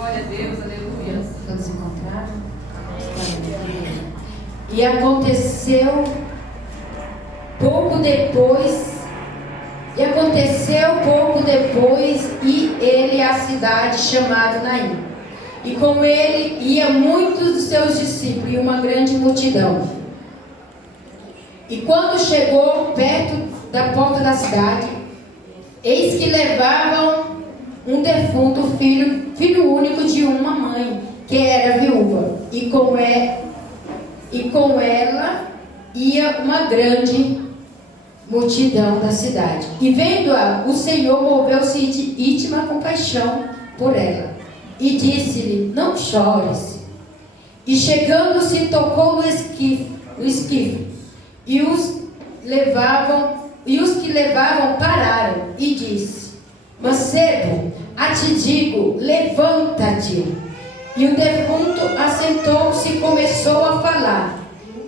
Glória a Deus, aleluia. Todos encontraram? E aconteceu pouco depois, e ele à cidade chamada Naim. E com ele ia muitos dos seus discípulos e uma grande multidão. E quando chegou perto da porta da cidade, eis que levavam um defunto filho único de uma mãe, que era viúva, e com ela ia uma grande multidão da cidade. E vendo-a, o Senhor moveu-se de íntima compaixão por ela, e disse-lhe: não chores. E chegando-se, tocou no esquife, e os que levavam pararam, e disse: mancebo, a te digo, levanta-te. E o defunto assentou-se e começou a falar,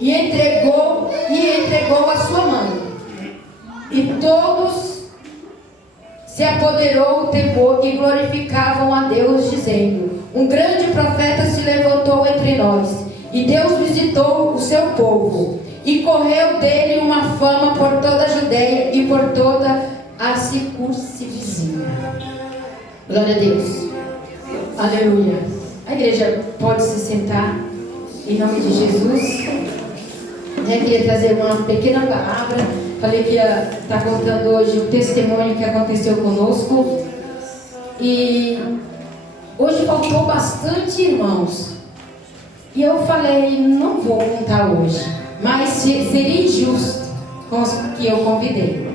e entregou a sua mãe. E todos se apoderou o temor e glorificavam a Deus, dizendo: um grande profeta se levantou entre nós, e Deus visitou o seu povo, e correu dele uma fama por toda a Judeia e por toda a circunvizinha. Glória a Deus. Aleluia. A igreja pode se sentar em nome de Jesus. Queria trazer uma pequena palavra. Falei que ia estar contando hoje o testemunho que aconteceu conosco. E hoje faltou bastante irmãos. E eu falei, não vou contar hoje, mas seria injusto com os que eu convidei.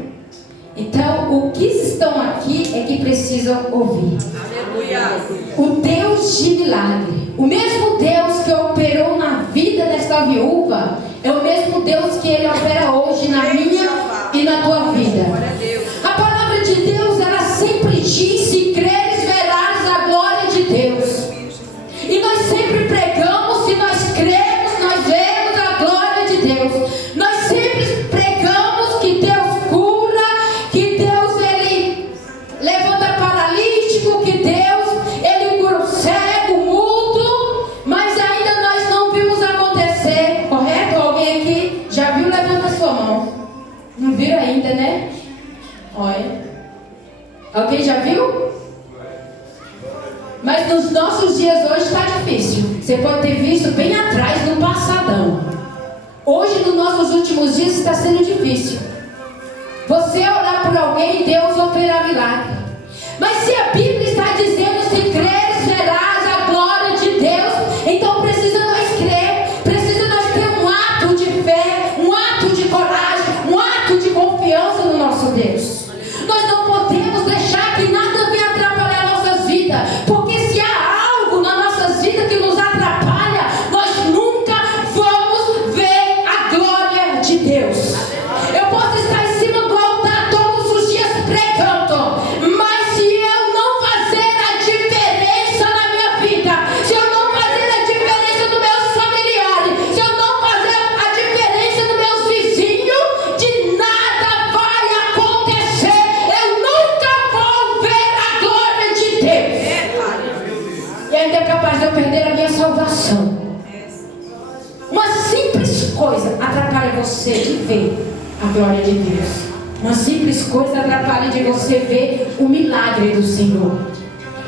Então, o que estão aqui é que precisam ouvir. Aleluia. O Deus de milagre, o mesmo Deus que operou na vida desta viúva, é o mesmo Deus que Ele opera hoje na minha e na tua vida. A palavra de Deus, ela sempre diz: se creres, verás a glória de Deus. E nós sempre pregamos: se nós cremos, nós vemos a glória de Deus. Nós sempre pregamos que Deus cura, que Deus Ele levanta paralítico, que Deus Ele cura o cego, o mudo, mas ainda nós não vimos acontecer, correto? Alguém aqui já viu? Levanta a sua mão. Não viram ainda, né? Olha. Alguém já viu? Mas nos nossos dias hoje está difícil. Você pode ter visto bem atrás no passadão. Hoje, nos nossos últimos dias, está sendo difícil. Você orar por alguém, Deus operar milagre. Mas se a Bíblia está dizendo: se creres, verás a glória de Deus, então precisa nós crer. Precisa nós ter um ato de fé, um ato de coragem, um ato de confiança no nosso Deus. Nós não podemos deixar que nada venha atrapalhar nossas vidas, porque se há algo nas nossas vidas que nos atrapalha, nós nunca vamos ver a glória de Deus. Eu posso estar em cima do altar todos os dias pregando, mas se eu não fazer a diferença na minha vida, se eu não fazer a diferença nos meus familiares, se eu não fazer a diferença nos meus vizinhos, de nada vai acontecer. Eu nunca vou ver a glória de Deus. E ainda é capaz de eu perder a minha salvação. Uma simples coisa atrapalha você de ver a glória de Deus. Uma simples coisa atrapalha de você ver o milagre do Senhor.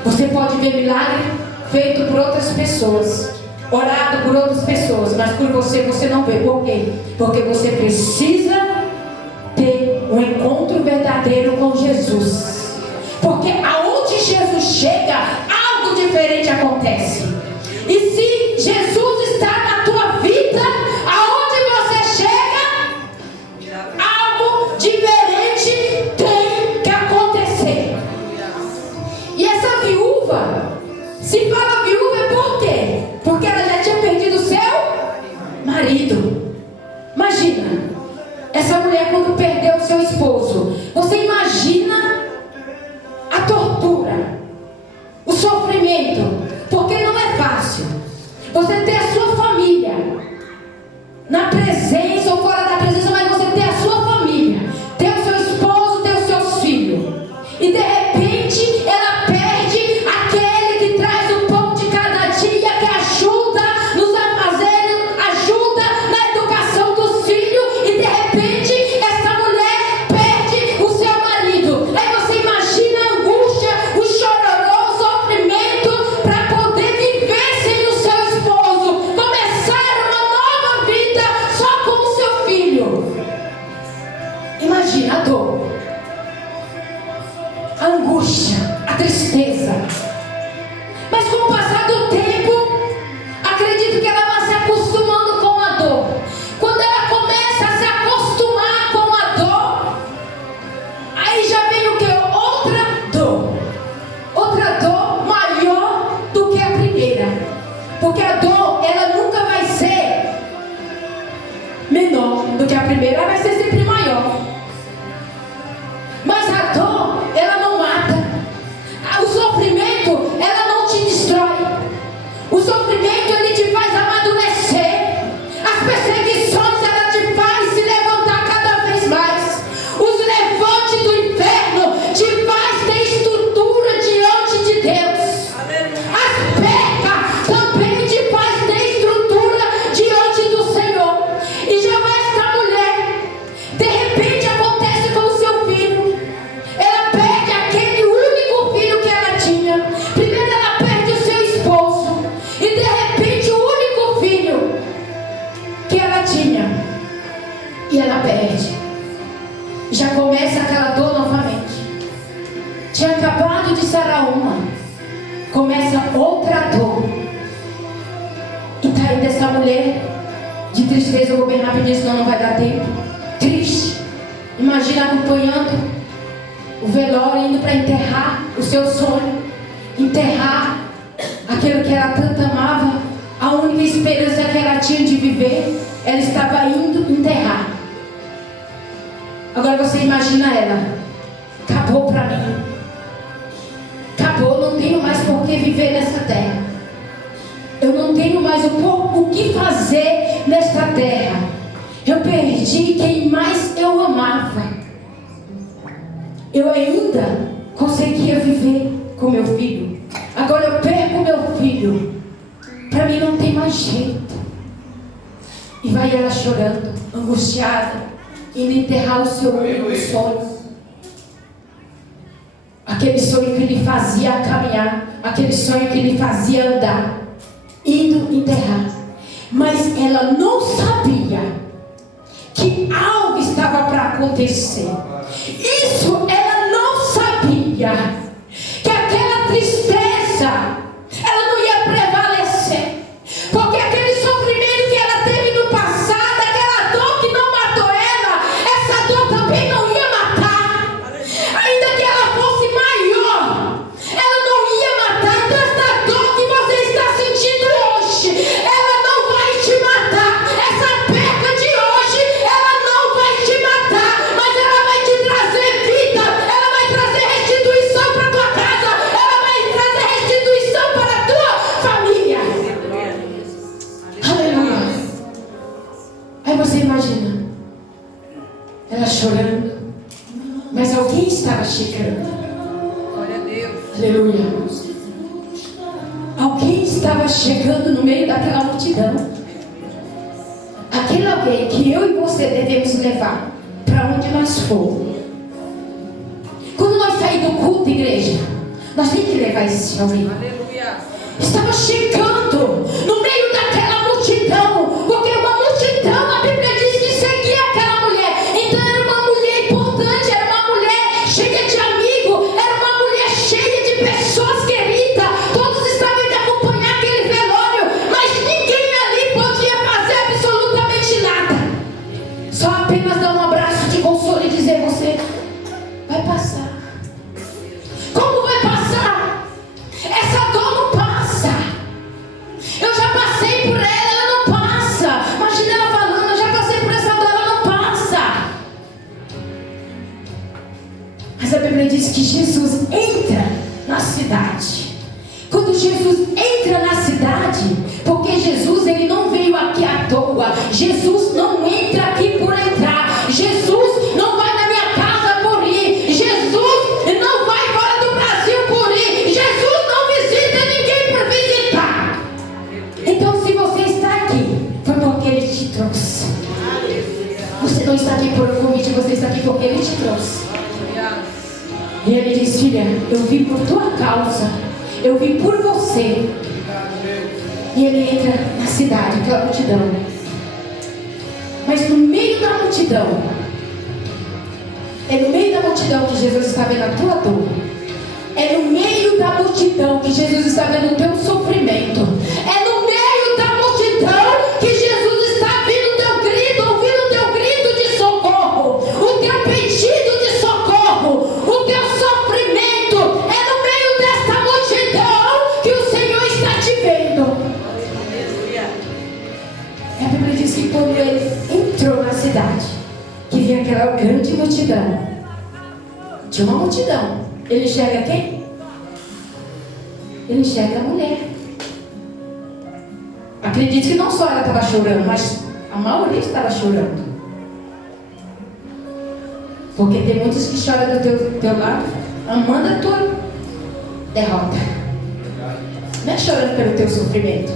Você pode ver milagre feito por outras pessoas, orado por outras pessoas, mas por você não vê. Por quê? Porque você precisa ter um encontro verdadeiro com Jesus. Porque aonde Jesus chega, algo diferente acontece. E se Jesus está na tua vida, aonde você chega, algo diferente tem que acontecer. E essa viúva, se fala viúva é por quê? Porque ela já tinha perdido o seu marido. Imagina, essa mulher quando perdeu o seu esposo. Você imagina a tortura, o sofrimento, porque não é fácil você ter a sua família na presença ou fora da presença, mas você ter a sua família, ter o seu esposo, ter os seus filhos, e de repente ela perde aquele que traz o pão começa outra dor. E está indo essa mulher de tristeza. Eu vou bem rapidinho, senão não vai dar tempo. Triste. Imagina acompanhando o velório, indo para enterrar o seu sonho, enterrar aquilo que ela tanto amava, a única esperança que ela tinha de viver. Ela estava indo enterrar. Agora você imagina ela: acabou para mim, acabou, não tenho mais por que viver nessa terra, eu não tenho mais o que fazer nesta terra, eu perdi quem mais eu amava. Eu ainda conseguia viver com meu filho, agora eu perco meu filho, para mim não tem mais jeito. E vai ela chorando, angustiada, indo enterrar o seu único sonho, aquele sonho que lhe fazia caminhar, aquele sonho que lhe fazia andar, indo enterrar. Mas ela não sabia que algo estava para acontecer. Isso ela não sabia, que aquela tristeza ela não ia prevalecer, porque aquele sofrimento que ela teve no passado, aquela dor que não matou ela, essa dor também não ia matar. Ainda que ela fosse maior, ela não ia matar. Então essa dor que você está sentindo hoje, ela não vai te matar. Essa perca de hoje, ela não vai te matar, mas ela vai te trazer vida, ela vai trazer restituição para a tua casa, ela vai trazer restituição para a tua família. Aleluia. Aí você imagina ela chorando, mas alguém estava chegando. Glória a Deus. Aleluia. Alguém estava chegando no meio daquela multidão. Aquele alguém que eu e você devemos levar para onde nós for. Quando nós sair do culto, igreja, nós temos que levar esse alguém. Aleluia. Estava chegando no meio daquela multidão, porque uma multidão, a Bíblia diz que seguia aquela mulher. Então era uma mulher importante, era uma mulher cheia de amigos, era uma mulher cheia de pessoas queridas. Todos estavam indo acompanhar aquele velório, mas ninguém ali podia fazer absolutamente nada, só apenas dar um abraço de consolo e dizer: você vai passar. Como vai passar? Essa dor não passa. Eu já passei por ela não passa. Imagina ela falando: eu já passei por essa dor, ela não passa. Mas a Bíblia diz que Jesus entra na cidade. Quando Jesus entra na cidade, porque Jesus ele não veio aqui à toa. Jesus não entra aqui por entrar. Jesus não vai na minha casa por ir. Jesus não vai fora do Brasil por ir. Jesus não visita ninguém por visitar. Então se você está aqui, foi porque Ele te trouxe. Você não está aqui por um convite, você está aqui porque Ele te trouxe. E Ele diz: filha, eu vim por tua causa, eu vim por você. E Ele entra na cidade, aquela multidão. Mas no meio da multidão, é no meio da multidão que Jesus está vendo a tua dor. É no meio da multidão que Jesus está vendo o teu sofrimento. É no meio da multidão que Jesus está vendo o teu grito, ouvindo o teu grito de socorro, o teu pedido de socorro, o teu sofrimento. É no meio desta multidão que o Senhor está te vendo. E a Bíblia diz que quando Ele entrou na cidade, que vinha aquela grande multidão, de uma multidão, Ele enxerga quem? Ele enxerga a mulher. Acredito que não só ela estava chorando, mas a maioria estava chorando. Porque tem muitos que choram do teu lado, amando a tua derrota. Não é chorando pelo teu sofrimento,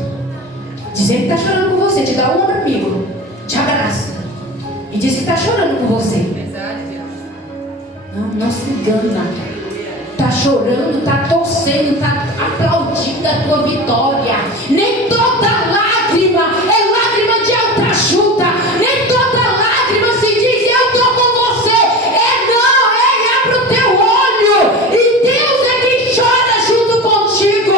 dizendo que está chorando com você, te dá um ombro amigo, te abraça e diz que está chorando com você. Verdade, Deus. Não se engana. Está chorando, está torcendo, está aplaudindo a tua vitória. Nem toda lágrima é lágrima de autoajuda. Nem toda lágrima se diz: eu estou com você. Não, abra o teu olho. E Deus é quem chora junto contigo.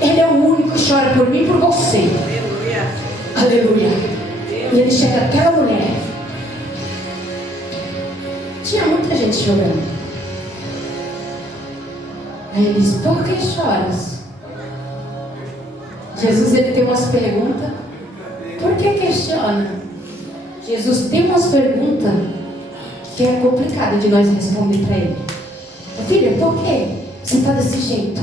Ele é o único que chora por mim e por você. Aleluia. E ele chega àquela mulher. Tinha muita gente chorando. Aí ele diz: por que choras? Jesus, ele tem umas perguntas. Por que questiona? Jesus tem umas perguntas que é complicado de nós responder para ele. Filha, por que você está desse jeito?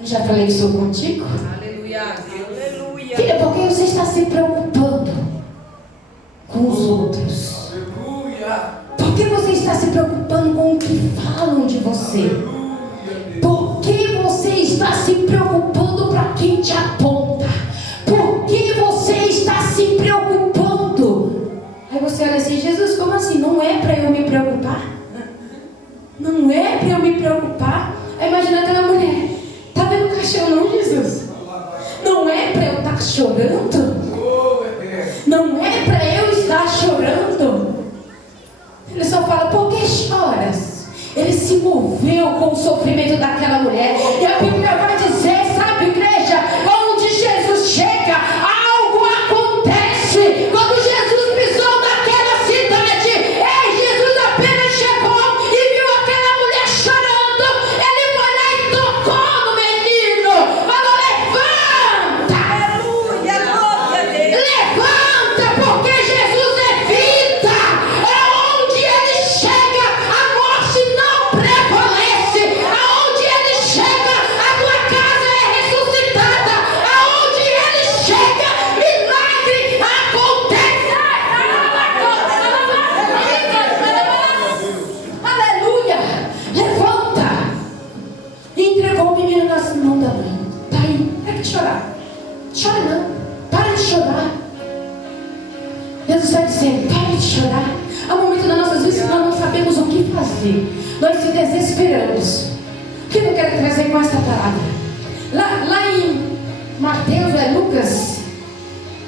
Eu já falei isso contigo? Aleluia. Aleluia. Filha, por que você está se preocupando com os outros? Por que você está se preocupando com o que falam de você? Por que você está se preocupando para quem te aponta? Por que você está se preocupando? Aí você olha assim: Jesus, como assim? Não é para eu me preocupar? Não é para eu me preocupar? Aí imagina aquela mulher: tá vendo o caixão não, Jesus? Não é para eu estar chorando? Não é para eu estar chorando? Ele só fala: por que choras? Ele se moveu com o sofrimento daquela mulher. E a Bíblia vai dizer, sabe, igreja, onde Jesus chega, algo acontece. Quando Jesus pisou naquela cidade, Jesus apenas chegou e viu aquela mulher chorando. Ele foi lá e tocou no menino. Falou: levanta. Aleluia. Glória a Deus. Levanta, porque Jesus é vida. É onde ele chega, a morte não prevalece. Aonde ele chega, a tua casa é ressuscitada. Aonde ele chega, milagre acontece. Aleluia. Levanta. E entregou o menino nas mãos da mãe. Tá aí, para que chorar? Chora não, para de chorar. Jesus está dizendo: pare de chorar. Há momentos nas nossas vidas que nós não sabemos o que fazer. Nós se desesperamos. O que eu quero trazer com essa palavra? Lá em Mateus ou Lucas,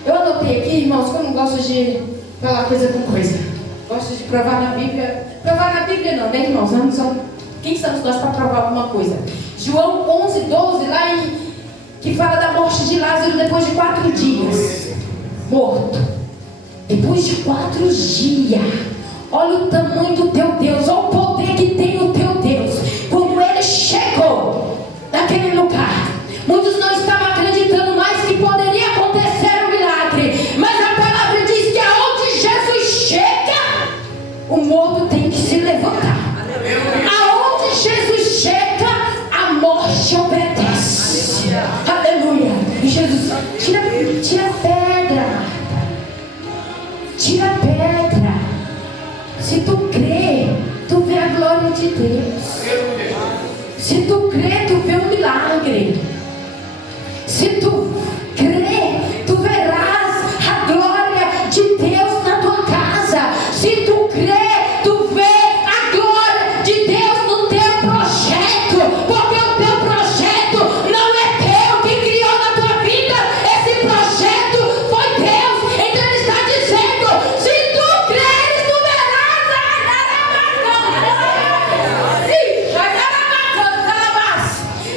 eu anotei aqui, irmãos, que eu não gosto de falar coisa com coisa. Gosto de provar na Bíblia. Provar na Bíblia não, né, irmãos? Nós não somos... Quem somos nós para provar alguma coisa? João 11:12, lá em... que fala da morte de Lázaro depois de 4 dias. Morto. Depois de 4 dias. Olha o tamanho do teu Deus. Olha o poder que tem o teu Deus. Quando ele chegou naquele lugar, muitos não estavam acreditando mais que poderia acontecer um milagre. Mas a palavra diz que aonde Jesus chega, o morto tem que se levantar. Aonde Jesus chega, a morte obedece. Aleluia. E Jesus: tira a pedra, Marta. Tira a pedra. Se tu crê, tu vê a glória de Deus. Se tu crê, tu vê um milagre. Se tu crê, tu verás a glória de Deus na tua casa. Se tu crê, tu vê a glória de Deus no teu projeto. Porque o teu projeto não é teu que criou na tua vida. Esse projeto foi Deus. Então ele está dizendo: se tu creres, tu verás.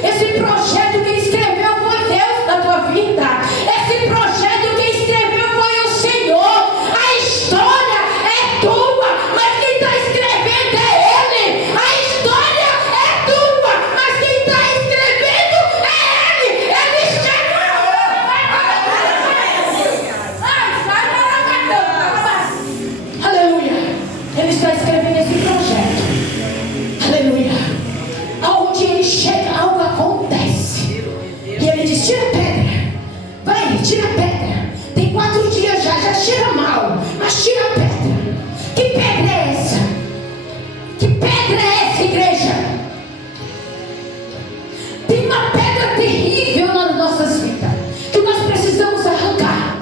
Esse projeto quem escreveu foi Deus na tua vida. Esse projeto quem escreveu foi o Senhor. A história é tua, mas quem está escrevendo é Ele. A história é tua, mas quem está escrevendo é Ele. Ele chegou. Aleluia. Ele está escrevendo esse projeto. Aleluia. Aonde ele chega, algo acontece. E ele diz: tira a pedra. Vai, tira a pedra. Tem 4 dias já cheira mal, mas tira a pedra. Que pedra é essa? Que pedra é essa, igreja? Tem uma pedra terrível nas nossas vidas que nós precisamos arrancar.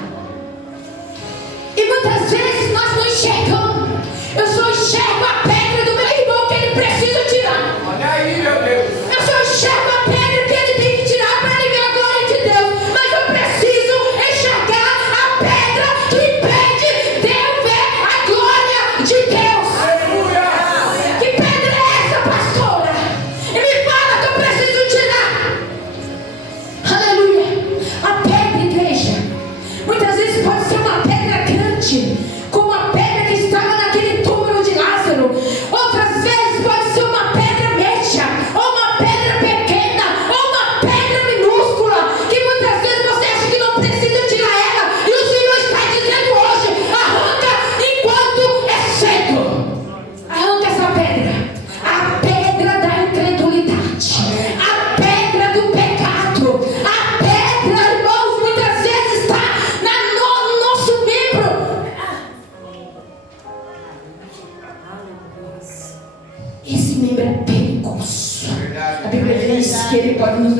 E muitas vezes nós não enxergamos. Eu só enxergo a pedra do meu irmão que ele precisa tirar. Olha aí, meu Deus. Eu só enxergo a pedra que ele tem que tirar para ele ver a glória de Deus. Mas eu preciso enxergar a pedra que impede de eu ver a glória de Deus. Aleluia. Que pedra é essa, pastora? E me fala que eu preciso tirar.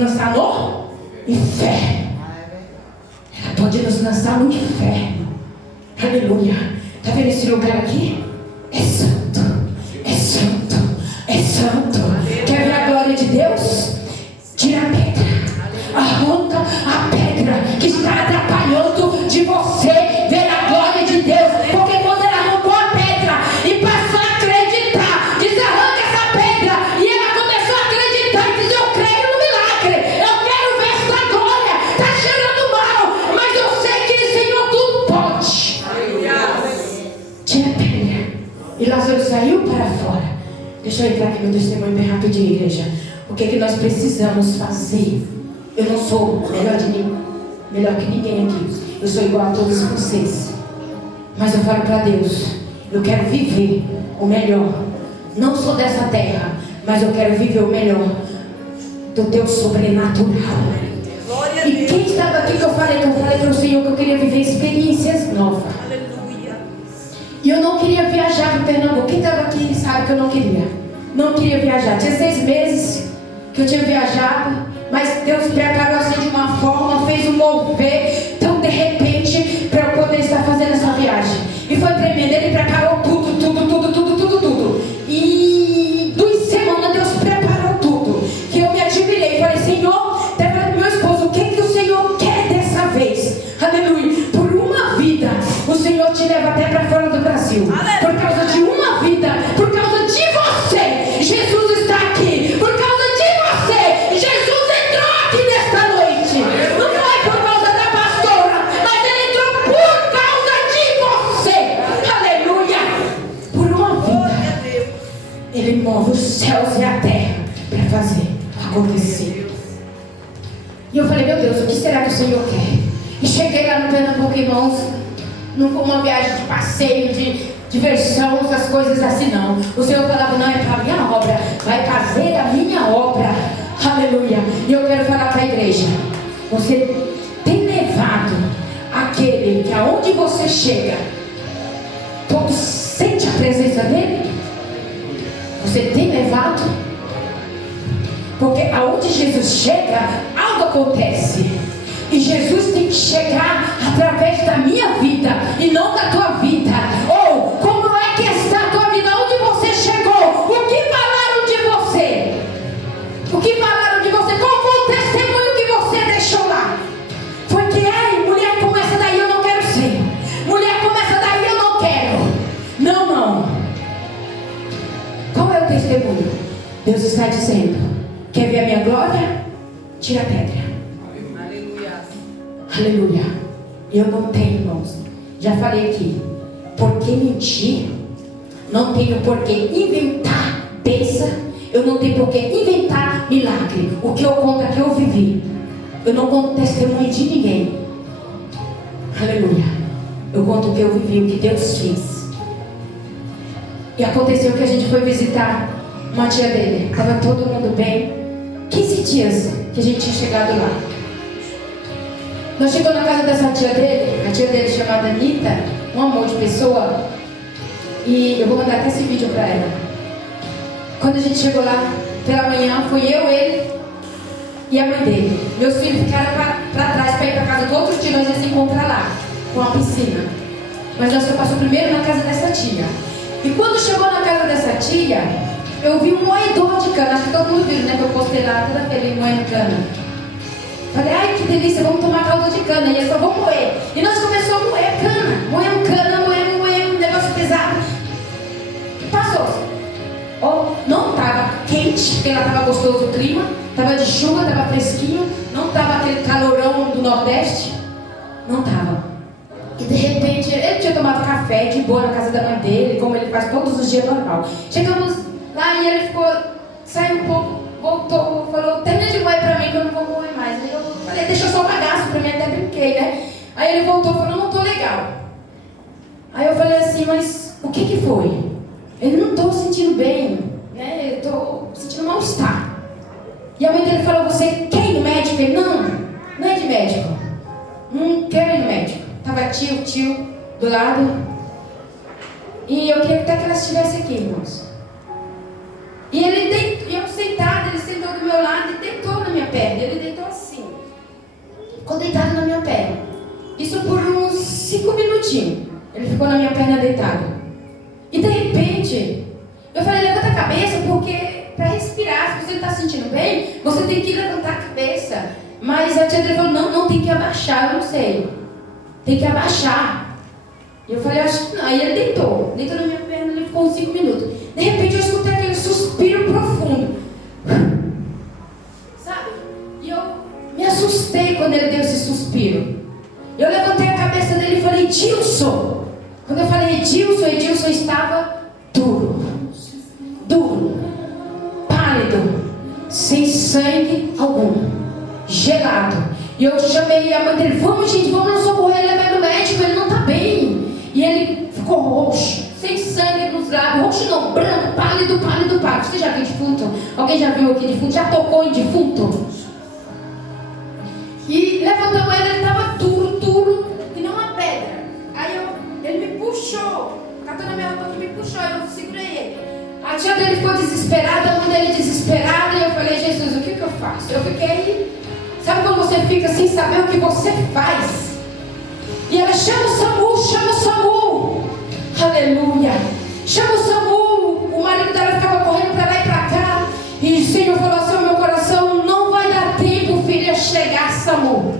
lançar no inferno. Ela pode nos lançar no inferno. Aleluia. Está vendo esse lugar aqui? É santo. É santo. É santo. Quer ver a glória de Deus? Tira a pedra. Arranca a pedra que está atrapalhando de você ver a glória de Deus. Porque quando ela arrancou a pedra e passou a acreditar, desarranca essa pedra, e ela começou a acreditar e diz: eu creio no milagre, eu quero ver essa glória. Está cheirando mal, mas eu sei que o Senhor tudo pode. Tira a pedra. E Lázaro saiu para fora. Deixa eu entrar aqui no testemunho bem rapidinho, igreja. O que nós precisamos fazer? Eu não sou melhor que ninguém aqui. Eu sou igual a todos vocês. Mas eu falo para Deus: eu quero viver o melhor. Não sou dessa terra, mas eu quero viver o melhor do teu sobrenatural. E quem estava aqui que eu falei para o Senhor que eu queria viver experiências novas. E eu não queria viajar para Pernambuco. Quem estava aqui sabe que eu não queria. Não queria viajar. Tinha 6 meses que eu tinha viajado, mas Deus preparou assim de uma forma, fez um mover tão de repente para eu poder estar fazendo essa viagem. E foi tremendo. Ele preparou tudo. E 2 semanas Deus preparou tudo. Que eu me admirei. Falei: Senhor, até para meu esposo, o que o Senhor quer dessa vez? Aleluia. Por uma vida, o Senhor te leva até para fora do Brasil. Por causa de uma vida, por causa de você, Jesus está aqui. Por causa de você, Jesus entrou aqui nesta noite. Não foi por causa da pastora, mas Ele entrou por causa de você. Aleluia. Por uma vida, Ele move os céus e a terra para fazer acontecer. E eu falei: meu Deus, o que será que o Senhor quer? E cheguei lá no Pernambuco, irmãos. Não foi uma viagem de passeio, de diversão, essas coisas assim, não. O Senhor falava: não, é para a minha obra, vai fazer a minha obra. Aleluia. E eu quero falar para a igreja: você tem levado aquele que aonde você chega, todos sentem a presença dele? Você tem levado? Porque aonde Jesus chega, algo acontece. E Jesus tem que chegar através da minha vida e não da tua vida. Ou como é que está a tua vida? Onde você chegou? O que falaram de você? O que falaram de você? Qual foi o testemunho que você deixou lá? Foi que, ai, mulher começa daí, eu não quero ser. Mulher começa daí, eu não quero. Não. Qual é o testemunho? Deus está dizendo: quer ver a minha glória? Tira a pedra. Aleluia. Eu não tenho, irmãos, já falei aqui, por que mentir? Não tenho por que inventar bênção. Eu não tenho por que inventar milagre. O que eu conto aqui eu vivi. Eu não conto testemunho de ninguém. Aleluia. Eu conto o que eu vivi, o que Deus fez. E aconteceu que a gente foi visitar uma tia dele. Estava todo mundo bem. 15 dias que a gente tinha chegado lá. Nós chegamos na casa dessa tia dele, a tia dele chamada Anitta, um amor de pessoa. E eu vou mandar até esse vídeo para ela. Quando a gente chegou lá, pela manhã, fui eu, ele e a mãe dele. Meus filhos ficaram para trás para ir para casa do outro tio, nós ia se encontrar lá, com a piscina. Mas nós passamos primeiro na casa dessa tia. E quando chegou na casa dessa tia, eu vi um moedor de cana. Acho que todo mundo viu, né? Que eu postei lá toda feliz moendo cana. Falei: ai, que delícia, vamos tomar caldo de cana. E ele falou: vamos moer. E nós começamos a moer cana. Moemos, negócio pesado. Passou. Não estava quente, porque lá estava gostoso o clima. Estava de chuva, estava fresquinho. Não estava aquele calorão do Nordeste. Não estava. E de repente, ele tinha tomado café de boa na casa da mãe dele, como ele faz todos os dias normal. Chegamos lá e ele saiu um pouco, voltou, falou: termina de moer pra mim que eu não vou moer mais. Aí eu falei: deixa só um bagaço pra mim, até brinquei, né? Aí ele voltou e falou: não tô legal. Aí eu falei assim: mas o que foi? Ele: não tô sentindo bem, né? Eu tô sentindo mal-estar. E a mãe dele falou: você quer ir no médico? Ele: não é de médico. Não quero ir no médico. Tava tio do lado. E eu queria até que ela estivesse aqui, irmãos. E ele deitou, eu sentada, ele sentou do meu lado e deitou na minha perna. Ele deitou assim. Ficou deitado na minha perna. Isso por uns 5 minutinhos. Ele ficou na minha perna deitado. E de repente, eu falei, levanta a cabeça, porque para respirar, se você não está sentindo bem, você tem que levantar a cabeça. Mas a tia dele falou, não tem que abaixar, eu não sei. Tem que abaixar. E eu falei, acho que não. Aí ele deitou na minha perna, ele ficou uns 5 minutos. De repente eu escutei aquele suspiro profundo. Sabe? E eu me assustei quando ele deu esse suspiro. Eu levantei a cabeça dele e falei, Edilson. Quando eu falei Edilson estava duro, pálido, sem sangue algum, gelado. E eu chamei a mãe dele, vamos no socorrer, levar ele no médico, ele não está bem. E ele ficou roxo, sem sangue nos lábios, roxo não, branco, pálido. Você já viu defunto? Alguém já viu aqui defunto? Já tocou em defunto? E levantamos ele estava duro, que nem uma pedra. Aí ele me puxou, catou na minha roupa e me puxou, eu segurei ele. A tia dele ficou desesperada, a mãe dele desesperada, e eu falei, Jesus, o que eu faço? Eu fiquei, sabe quando você fica sem saber o que você faz? E ela, chama o SAMU, aleluia, chama o SAMU. O marido dela ficava correndo para lá e para cá, e o Senhor falou assim ao meu coração, não vai dar tempo, filha, chegar SAMU,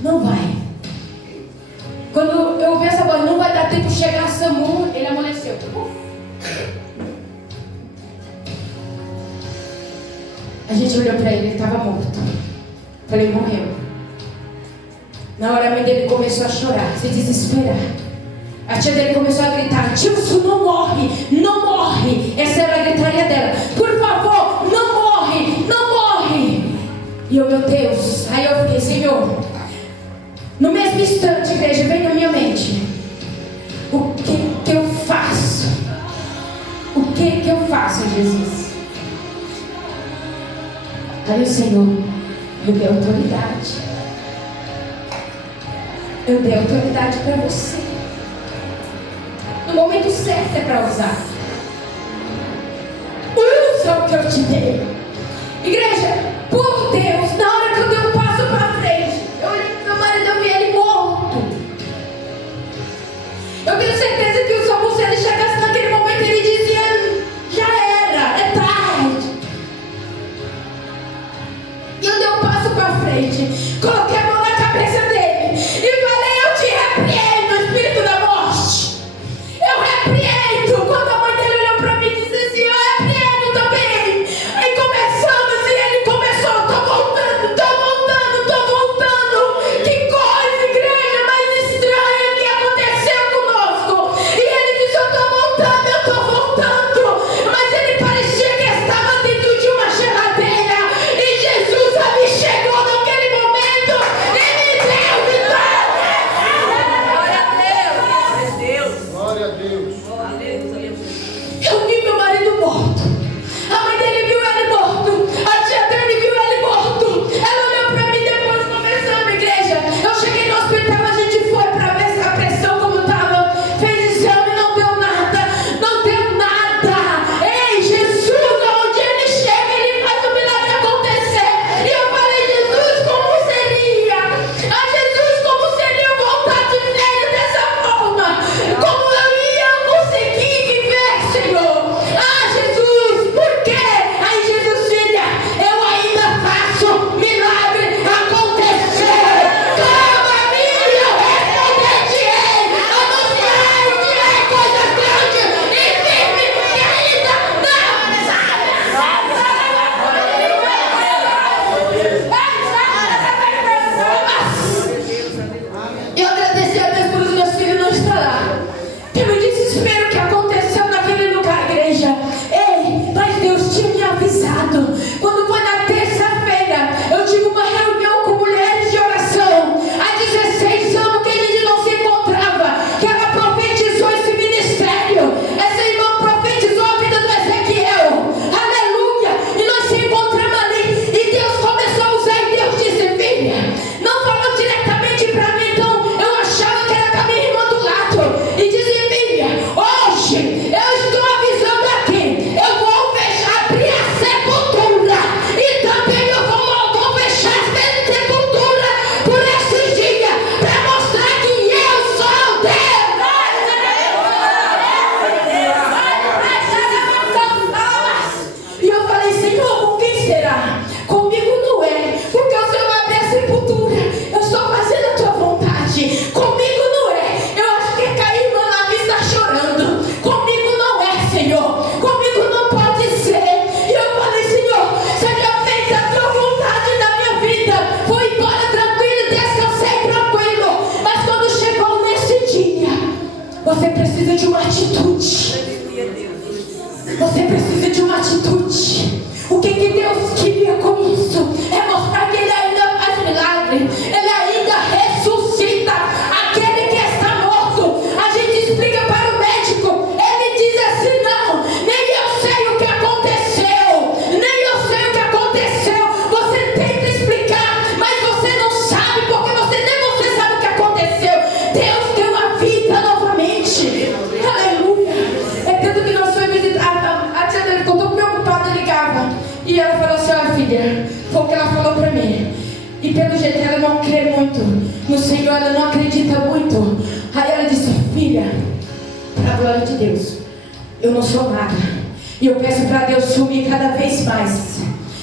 não vai. Quando eu ouvi essa voz, não vai dar tempo chegar SAMU, ele amoleceu. A gente olhou para ele estava morto. Falei, morreu. Na hora a mãe dele começou a chorar, se desesperar. A tia dele começou a gritar, Tilson, não morre. Essa era a gritaria dela. Por favor, não morre. E eu, meu Deus. Aí eu fiquei, Senhor. No mesmo instante, igreja, vem na minha mente. O que eu faço? O que eu faço, Jesus? Aí o Senhor me deu autoridade. Eu dei autoridade para você. No momento certo é para usar. Usa o que eu te dei. Igreja, por Deus, na hora que eu dei um passo para frente, eu olhei pro meu marido, eu vi ele morto. Eu tenho certeza que o SAMU, se ele chegasse naquele momento, ele dizia, já era, é tarde. E eu dei um passo para frente, coloquei a mão na cabeça dele e falei, eu te repreendo, espírito da morte. Eu repreendo. Quando a mãe dele olhou para mim e disse assim, eu repreendo também. Aí começamos e ele começou, tô voltando. Que coisa, igreja, mais estranha que aconteceu conosco. E ele disse, eu tô voltando. Mas ele parecia que estava dentro de uma geladeira. E Jesus me chegou naquele momento E pelo jeito ela não crê muito no Senhor, ela não acredita muito. Aí ela disse: filha, para a glória de Deus, eu não sou nada. E eu peço para Deus sumir cada vez mais.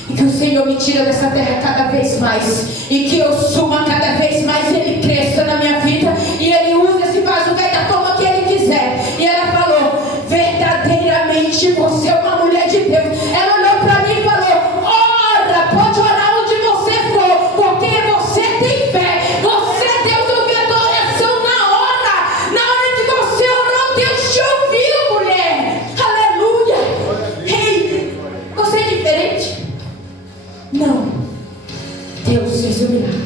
E que o Senhor me tire dessa terra cada vez mais. E que eu suma cada vez mais. E Ele cresça na minha vida. E Ele usa esse vaso velho da forma que Ele quiser. E ela falou: verdadeiramente você é uma mulher de Deus. Ela olhou para mim e falou: ora, pode orar onde você for, porque você tem fé. Você, Deus, ouviu a tua oração na hora que você orou, Deus te ouviu, mulher. Aleluia. Ei, você é diferente? Não. Deus fez o milagre.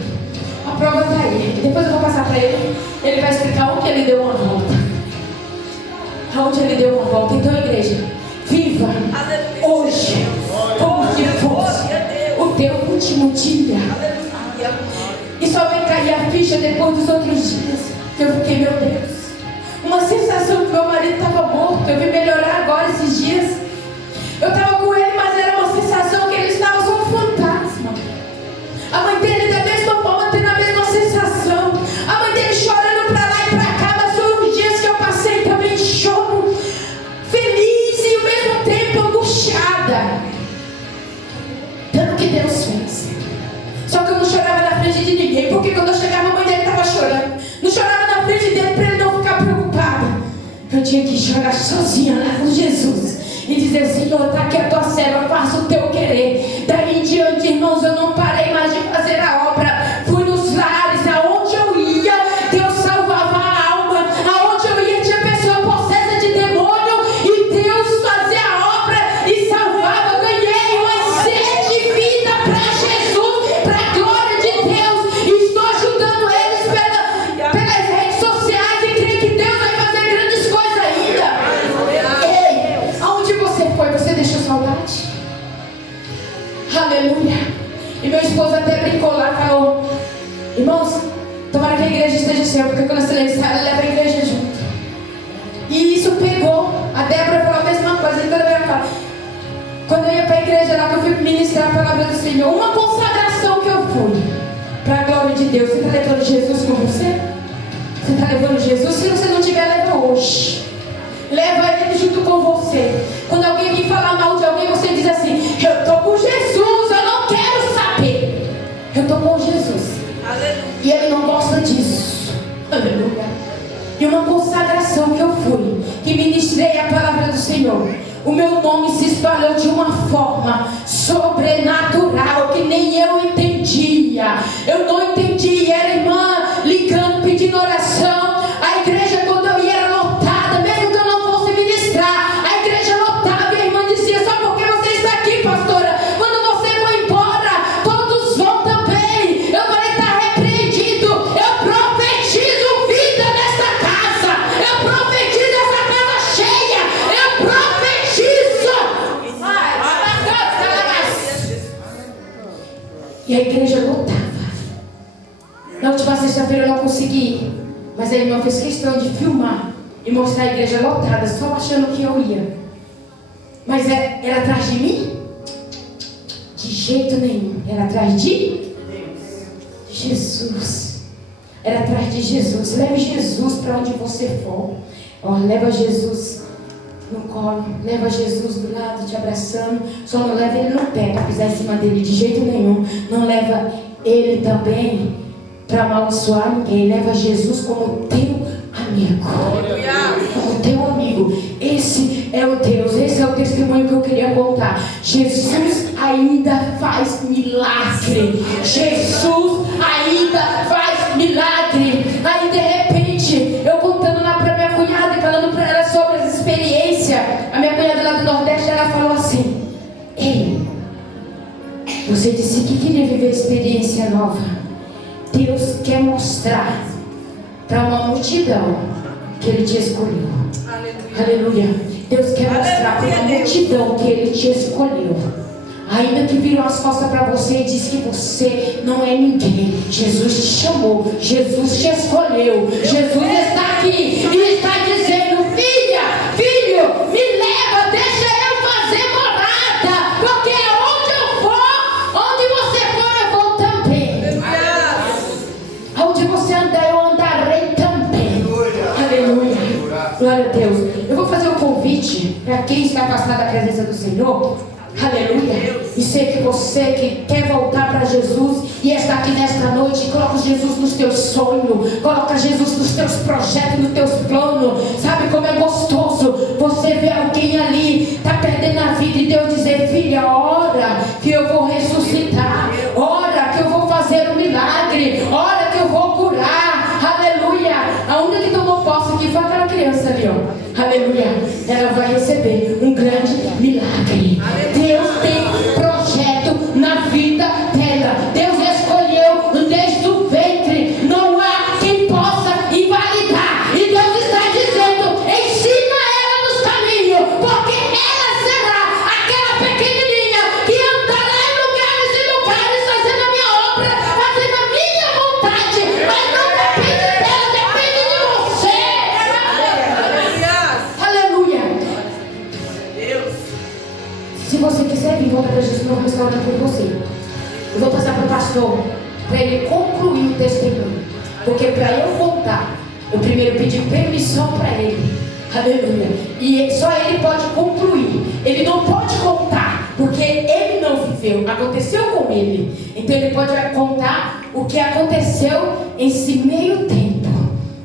A prova está aí. Depois eu vou passar para ele. Ele vai explicar onde ele deu uma volta. Aonde ele deu uma volta. Então, igreja, viva hoje como se fosse o teu último dia. E só vem cair a ficha depois dos outros dias. Que eu fiquei, meu Deus, uma sensação que meu marido estava morto. Eu vim melhorar agora esses dias. Eu estava com ele, mas era uma sensação que ele estava só um fantasma. A mãe dele da mesma forma, tendo a mesma sensação. A mãe dele chorando para lá e para cá. Mas foram os dias que eu passei também choro, feliz e ao mesmo tempo angustiada. Tanto que Deus fez. Só que eu não chorava na frente de ninguém, porque quando eu chegava a mãe dele estava chorando. Não chorava na frente dele para ele não ficar preocupado. Eu tinha que chorar sozinha lá com Jesus e dizer: Senhor, está aqui a tua serva, faça o teu querer. Daí em diante, irmãos, eu não parei mais de fazer a obra. Fui nos lares, aonde eu ia, Deus salvava a alma. Aonde eu ia tinha pessoa possessa de demônio e Deus fazia a obra e salvava. Ganhei uma sede de vida para Jesus, para a glória de Deus. E estou ajudando eles pelas redes sociais e creio que Deus vai fazer grandes coisas ainda. Ei, aonde você foi? Você deixou saudade? Aleluia. E meu esposo até brincou lá, falou: irmãos, tomara que a igreja esteja cheia, porque quando a Silene sai, ela leva a igreja junto. E isso pegou. A Débora falou a mesma coisa. Então ela veio falar: quando eu ia para a igreja lá, que eu fui ministrar a palavra do Senhor, uma consagração que eu fui, para a glória de Deus. Você está levando Jesus com você? Você está levando Jesus? Se você não tiver, leva hoje. Leva ele junto com você. Quando alguém vir falar mal de alguém, você diz assim: eu estou com Jesus, eu não quero saber. Eu estou com Jesus. Aleluia. E ele não gosta disso. Aleluia. E uma consagração que eu fui, que ministrei a palavra do Senhor, o meu nome se espalhou de uma forma sobrenatural que nem eu entendia. Eu não entendia. Era irmã ligando, pedindo oração. A igreja, quando eu ia, era lotada. Mesmo que eu não fosse ministrar, a igreja lotava. E a irmã dizia: só porque você está aqui, pastora, quando você for embora, todos vão também. Eu falei: está repreendido. Eu profetizo vida nessa casa. Eu profetizo essa casa cheia. Eu profetizo. E a igreja lotava. Na última sexta-feira eu não consegui ir, mas a irmã fez questão de filmar e mostrar a igreja lotada, só achando que eu ia. Mas era atrás de mim? De jeito nenhum. Era atrás de Jesus. Era atrás de Jesus. Leve Jesus para onde você for. Ó, leva Jesus no colo, leva Jesus do lado, te abraçando. Só não leva ele no pé para pisar em cima dele de jeito nenhum. Não leva ele também para amaldiçoar ninguém. Leva Jesus como teu amigo. Como teu amigo. Esse é o Deus, esse é o testemunho que eu queria contar. Jesus ainda faz milagre. Jesus ainda faz milagre. Aí de repente, eu contando lá para minha cunhada e falando para ela sobre as experiências. A minha cunhada lá do Nordeste, ela falou assim: ei, você disse que queria viver experiência nova. Deus quer mostrar para uma multidão que Ele te escolheu. Aleluia. Deus quer mostrar para uma multidão que Ele te escolheu. Ainda que viram as costas para você e diz que você não é ninguém, Jesus te chamou, Jesus te escolheu. Jesus está aqui e está dizendo: filha, filho, me leva, deixa eu fazer morada, porque onde eu for, onde você for, eu vou também. quem está afastado da presença do Senhor, aleluia, e sei que você que quer voltar para Jesus e está aqui nesta noite, coloca Jesus nos teus sonhos, coloca Jesus nos teus projetos, nos teus planos. Sabe como é gostoso você ver alguém ali, está perdendo a vida, e Deus dizer: filha, ora que eu vou ressuscitar, ora que eu vou fazer um milagre, ora que eu vou curar, aleluia. A única que tomou posse aqui foi aquela criança ali, ó, aleluia. Ela vai receber um grande milagre. Deus tem projeto na vida dela. Deus escolheu desde o ventre. Não há quem possa invalidar. E Deus está dizendo: ensina ela nos caminhos, porque ela será aquela pequenininha que andará em lugares e lugares, fazendo a minha obra, fazendo a minha vontade. Mas não depende dela, depende de você. Aleluia. Deus. Se você quiser vir voltar para Jesus, não vou restaurar por você. Eu vou passar para o pastor, para ele concluir o testemunho. Porque para eu contar, eu primeiro pedi permissão para ele. Aleluia. E só ele pode concluir. Ele não pode contar, porque ele não viveu. Aconteceu com ele. Então ele pode contar o que aconteceu nesse meio tempo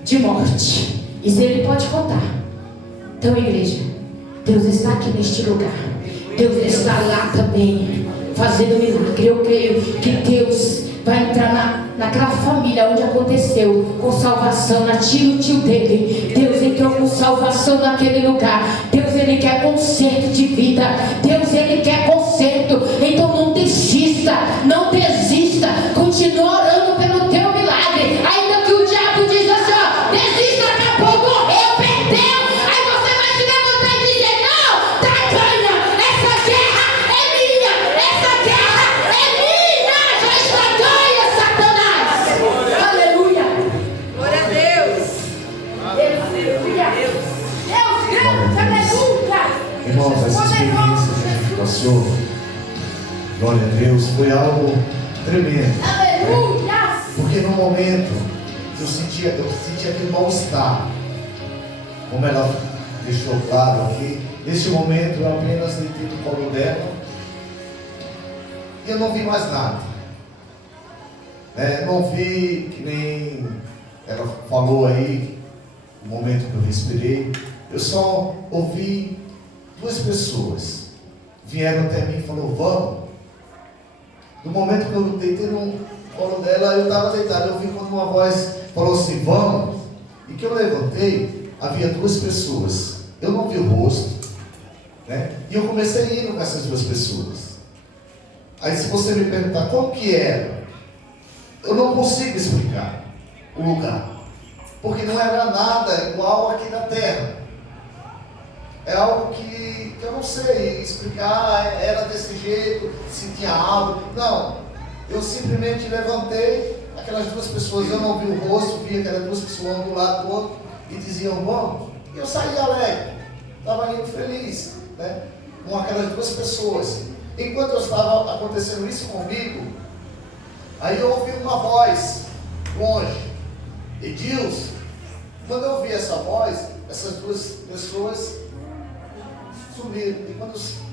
de morte. Isso ele pode contar. Então, igreja, Deus está aqui neste lugar. Deus está lá também, fazendo milagre. Eu creio que Deus vai entrar naquela família onde aconteceu, com salvação, na tia e o tio dele. Deus entrou com salvação naquele lugar. Deus, ele quer conserto de vida. Deus, ele quer conserto. Então não desista, não desista. Continua orando pelo teu milagre. Ainda que o diabo diz assim: ó, desista, acabou, morreu, perdeu. Aí você vai se levantar e dizer: não, tá ganha. Essa guerra é minha. Essa guerra é minha. Já está ganha, Satanás. Aleluia. Glória a Deus. Aleluia. Deus grande, aleluia. Irmãos, essa experiência que passou, glória a Deus, foi algo tremendo. Aleluia. Porque no momento eu sentia aquele mal-estar, como ela deixou claro aqui. Nesse momento eu apenas deitei no colo dela e eu não vi mais nada. Não vi, que nem ela falou aí, no momento que eu respirei, eu só ouvi duas pessoas vieram até mim e falaram: vamos. No momento que eu deitei no colo dela, eu estava deitado, eu vi quando uma voz falou assim: vamos. E que eu levantei, havia duas pessoas, eu não vi o rosto, e eu comecei a ir com essas duas pessoas. Aí, se você me perguntar como que era, eu não consigo explicar o lugar, porque não era nada igual aqui na terra. É algo que eu não sei explicar. Era desse jeito, sentia algo. Não, eu simplesmente levantei. Aquelas duas pessoas, eu não vi o rosto, vi aquelas duas pessoas um do lado do outro e diziam: vamos. E eu saí alegre, estava indo feliz, com aquelas duas pessoas. Enquanto eu estava acontecendo isso comigo, aí eu ouvi uma voz longe: Edilson. Quando eu ouvi essa voz, essas duas pessoas sumiram. E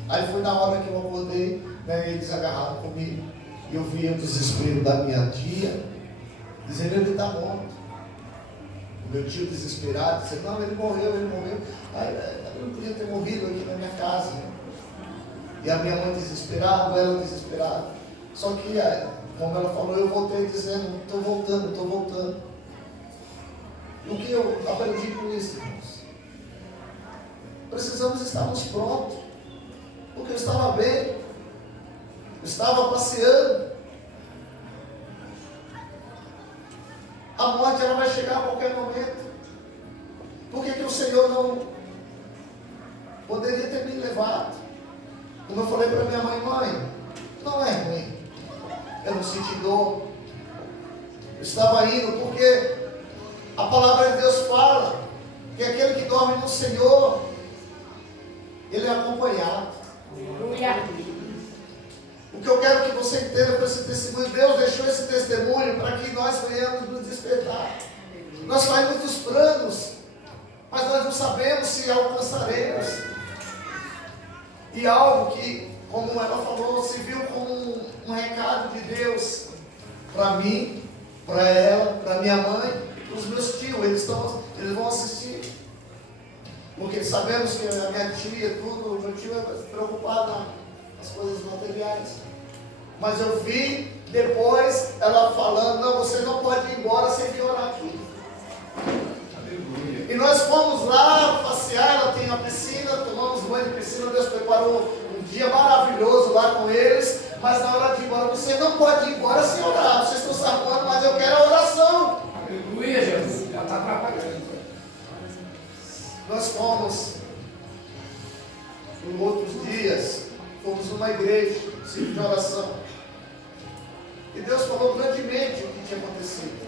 aí foi na hora que eu acordei, eles agarraram comigo. E eu vi o desespero da minha tia, dizendo: ele está morto. O meu tio desesperado, dizendo: não, ele morreu. Aí, eu não podia ter morrido aqui na minha casa. E a minha mãe desesperada, ela desesperada. Só que, como ela falou, eu voltei dizendo: estou voltando. E o que eu aprendi com isso, irmãos? Precisamos estarmos prontos, porque eu estava bem, eu estava passeando. A morte, ela vai chegar a qualquer momento. Por que o Senhor não poderia ter me levado? Como eu falei para minha mãe: não é ruim, eu não senti dor, eu estava indo, porque a palavra de Deus fala que aquele que dorme no Senhor, ele é acompanhado. O que eu quero que você entenda com esse testemunho: Deus deixou esse testemunho para que nós venhamos nos despertar. Nós saímos dos planos, mas nós não sabemos se alcançaremos. E algo que, como ela falou, se viu como um recado de Deus para mim, para ela, para minha mãe, para os meus tios. Eles vão assistir. Porque sabemos que a minha tia, tudo, meu tio é preocupado nas coisas materiais. Mas eu vi depois ela falando, não, você não pode ir embora sem vir orar aqui. E nós fomos lá passear, ela tem a piscina, tomamos banho de piscina, Deus preparou um dia maravilhoso lá com eles, mas na hora de ir embora, você não pode ir embora sem orar, vocês estão sabendo, mas eu quero a oração. Aleluia, Jesus, já está trabalhando. Nós fomos, em outros dias, fomos numa igreja, ciclo de oração, e Deus falou grandemente o que tinha acontecido.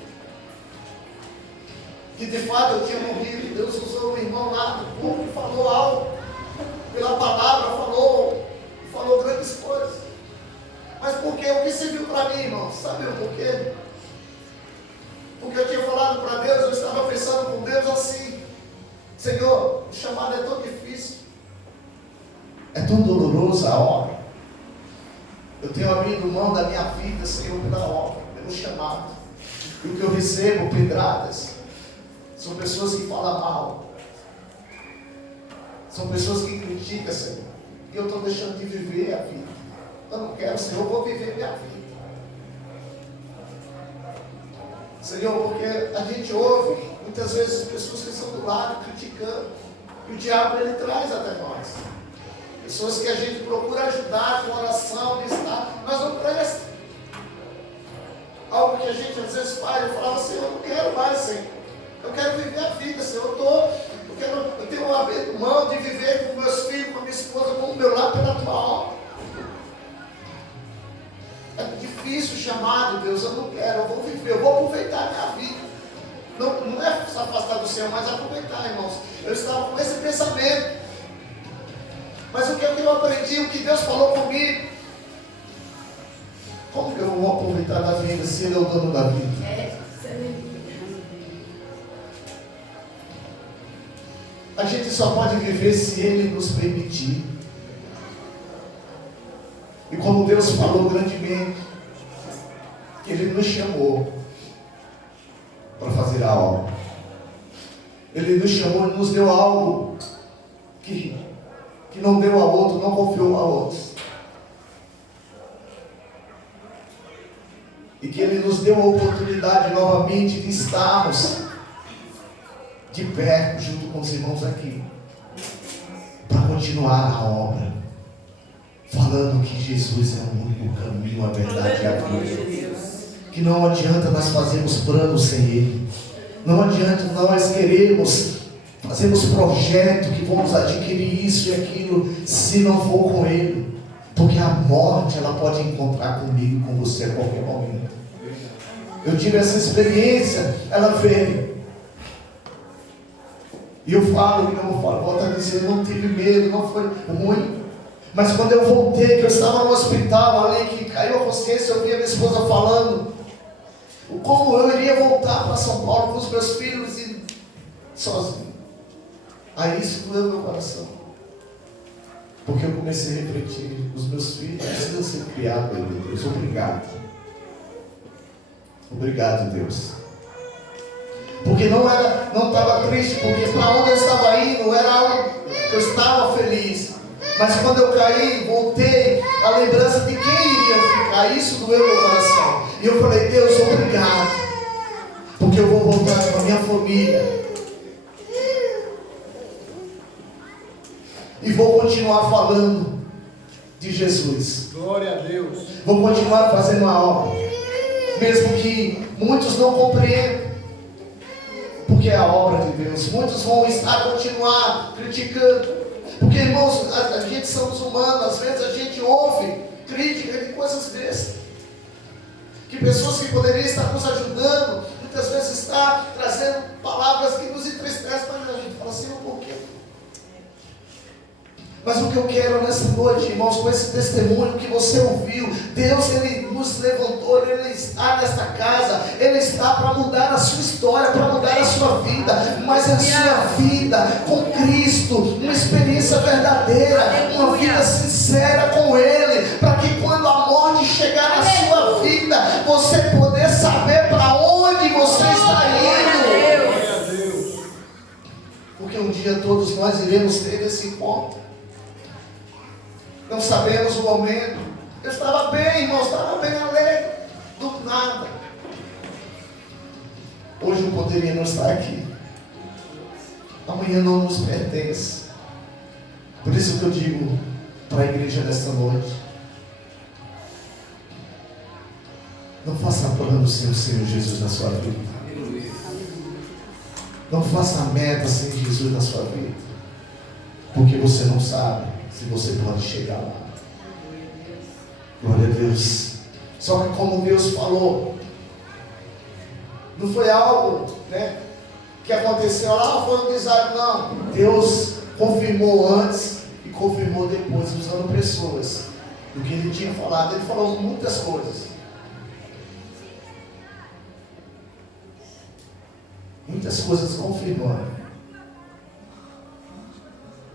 Que de fato eu tinha morrido. Deus usou um irmão lá do povo e falou algo, pela palavra, falou grandes coisas. Mas por quê? O que serviu para mim, irmão? Sabe o porquê? Porque eu tinha falado para Deus, eu estava pensando com Deus assim: Senhor, o chamado é tão difícil, é tão dolorosa a obra. Eu tenho abrido mão da minha vida, Senhor, pela obra, pelo chamado. E o que eu recebo, pedradas, são pessoas que falam mal. São pessoas que criticam, Senhor. E eu estou deixando de viver a vida. Eu não quero, Senhor, eu vou viver minha vida. Senhor, porque a gente ouve, muitas vezes, pessoas que estão do lado criticando. E o diabo, ele traz até nós. Pessoas que a gente procura ajudar com oração, mas não presta. Algo que a gente às vezes faz, eu falava, Senhor, eu não quero mais, Senhor. Eu quero viver a vida, Senhor. Eu tenho a mão de viver com meus filhos, com a minha esposa, com o meu lar pela tua obra. É difícil o chamado, Deus, eu não quero, eu vou viver, eu vou aproveitar a minha vida. Não é se afastar do Senhor, mas aproveitar, irmãos. Eu estava com esse pensamento. Mas o que eu aprendi, o que Deus falou comigo, como que eu vou aproveitar da vida se Ele é o dono da vida? A gente só pode viver se Ele nos permitir. E como Deus falou grandemente, que Ele nos chamou para fazer a obra. Ele nos chamou e nos deu algo que não deu a outro, não confiou a outros. E que Ele nos deu a oportunidade novamente de estarmos de perto, junto com os irmãos aqui, para continuar a obra, falando que Jesus é o único caminho, a verdade e a vida. Que não adianta nós fazermos planos sem Ele. Não adianta nós queremos fazermos projeto que vamos adquirir isso e aquilo, se não for com Ele. Porque a morte, ela pode encontrar comigo, com você a qualquer momento. Eu tive essa experiência, ela veio. E eu falo, volto a dizer, eu não tive medo, não foi ruim. Mas quando eu voltei, que eu estava no hospital ali, que caiu a consciência, eu vi a minha esposa falando como eu iria voltar para São Paulo com os meus filhos e sozinho. Aí isso doeu meu coração. Porque eu comecei a refletir, os meus filhos precisam ser criados, meu Deus. Obrigado. Obrigado, Deus. Porque não estava triste, porque para onde eu estava indo era algo que eu estava feliz. Mas quando eu caí, voltei, a lembrança de quem iria ficar, isso doeu meu coração. E eu falei, Deus, obrigado, porque eu vou voltar com a minha família. E vou continuar falando de Jesus. Glória a Deus. Vou continuar fazendo a obra, mesmo que muitos não compreendam, porque é a obra de Deus. Muitos vão continuar criticando. Porque, irmãos, a gente somos humanos, às vezes a gente ouve crítica de coisas bestas. Que pessoas que poderiam estar nos ajudando, muitas vezes está trazendo palavras que nos entristecem, mas a gente fala assim, por quê? Mas o que eu quero nessa noite, irmãos, com esse testemunho que você ouviu, Deus, Ele nos levantou, Ele está nesta casa, Ele está para mudar a sua história, para mudar a sua vida, mas a sua vida com Cristo, uma experiência verdadeira, uma vida sincera com Ele, para que quando a morte chegar na sua vida, você poder saber para onde você está indo. Porque um dia todos nós iremos ter esse encontro. Não sabemos o momento. Eu estava bem, irmão, estava bem alegre. Do nada. Hoje eu poderia não estar aqui. Amanhã não nos pertence. Por isso que eu digo para a igreja desta noite: não faça planos sem o Senhor Jesus na sua vida. Não faça meta sem Jesus na sua vida. Porque você não sabe se você pode chegar lá. Glória a Deus. Só que como Deus falou, não foi algo, que aconteceu lá, foi um desastre, não. Deus confirmou antes e confirmou depois, usando pessoas. Do que Ele tinha falado. Ele falou muitas coisas. Muitas coisas confirmando.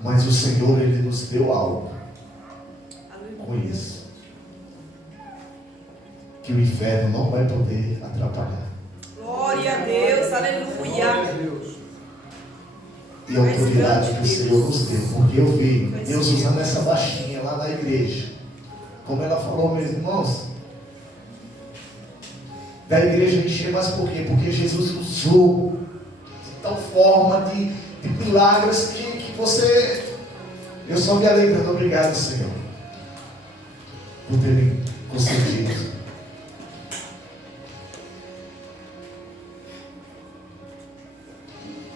Mas o Senhor, Ele nos deu algo com isso, que o inferno não vai poder atrapalhar. Glória a Deus, aleluia. E a autoridade que o Senhor nos deu, porque eu vi Deus usando essa baixinha lá na igreja, como ela falou, meus irmãos, da igreja encher, mas por quê? Porque Jesus usou de tal forma de milagres que você, eu só me alegrando. Obrigado, Senhor, por ter me concedido.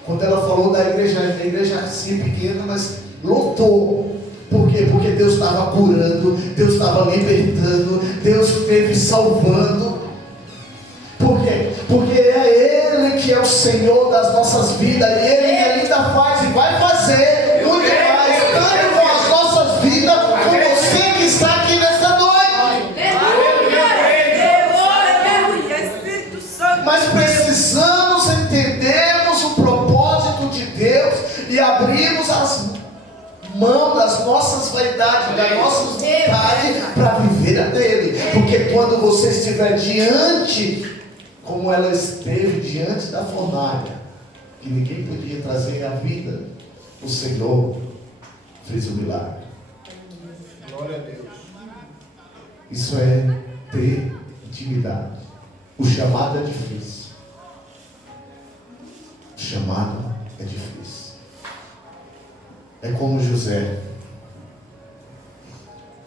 Quando ela falou da igreja, a igreja assim pequena, mas lotou. Por quê? Porque Deus estava curando, Deus estava libertando, Deus esteve salvando. Por quê? Porque é Ele que é o Senhor das nossas vidas, e Ele ainda faz e vai fazer muito mais, tanto com as nossas vidas, com você que está aqui nesta noite. Mas precisamos entendermos o propósito de Deus e abrirmos as mãos das nossas vaidades, das nossas vontades, para viver a dele. Porque quando você estiver diante, como ela esteve diante da fornalha, que ninguém podia trazer a vida, o Senhor fez o milagre. Glória a Deus. Isso é ter intimidade. O chamado é difícil. O chamado é difícil. É como José.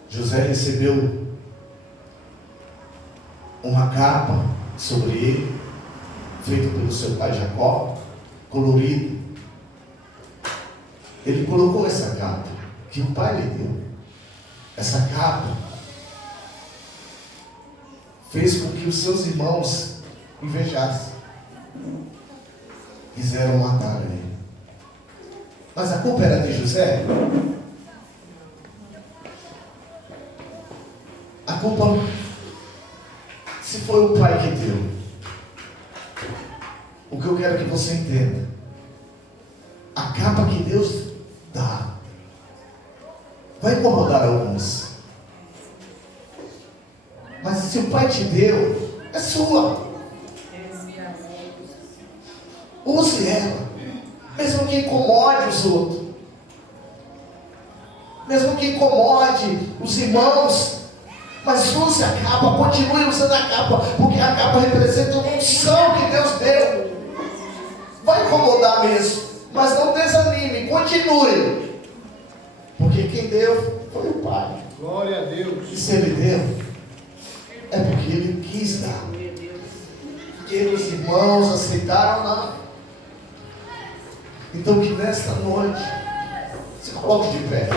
José recebeu uma capa sobre ele, feita pelo seu pai Jacó, colorido. Ele colocou essa capa que o pai lhe deu. Essa capa fez com que os seus irmãos invejassem, quiseram matar ele. Mas a culpa era de José? A culpa, se foi o pai que deu, o que eu quero que você entenda, a capa que Deus dá vai incomodar alguns. Mas se o pai te deu, é sua. Use ela, mesmo que incomode os outros, mesmo que incomode os irmãos, mas use a capa, continue usando a capa, porque a capa representa a unção que Deus deu. Vai incomodar mesmo, mas não desanime, continue, porque quem deu foi o Pai. Glória a Deus. E se Ele deu, é porque Ele quis dar. Porque os irmãos aceitaram, não. Então que nesta noite se coloque de pé.